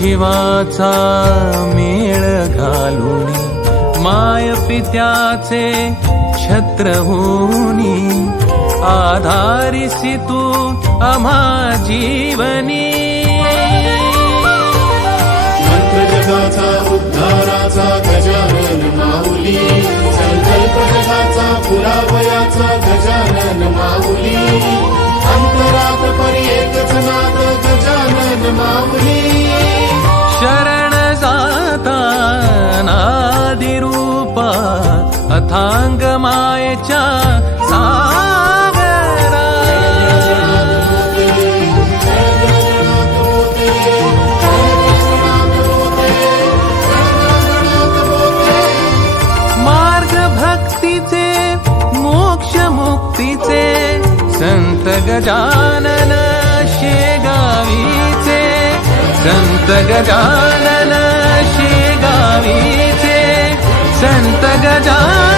शिवाचा मेळ घालुनी माय पित्याचे छत्र होनी आधारिसी तू आम्हा जीवनी मंत्र जगाचा उद्धाराचा गजानन माऊली संकल्प जगाचा पुरावयाचा गजानन माऊली अंतरात परी एकच नाद गजानन माऊली शरण जाता नादी रूपा अथांग मायेच्या सागरा मार्ग भक्तीचे मोक्ष मुक्तीचे संत गजानन शेगावीचे संत गजानन शेगावीचे संत गजानन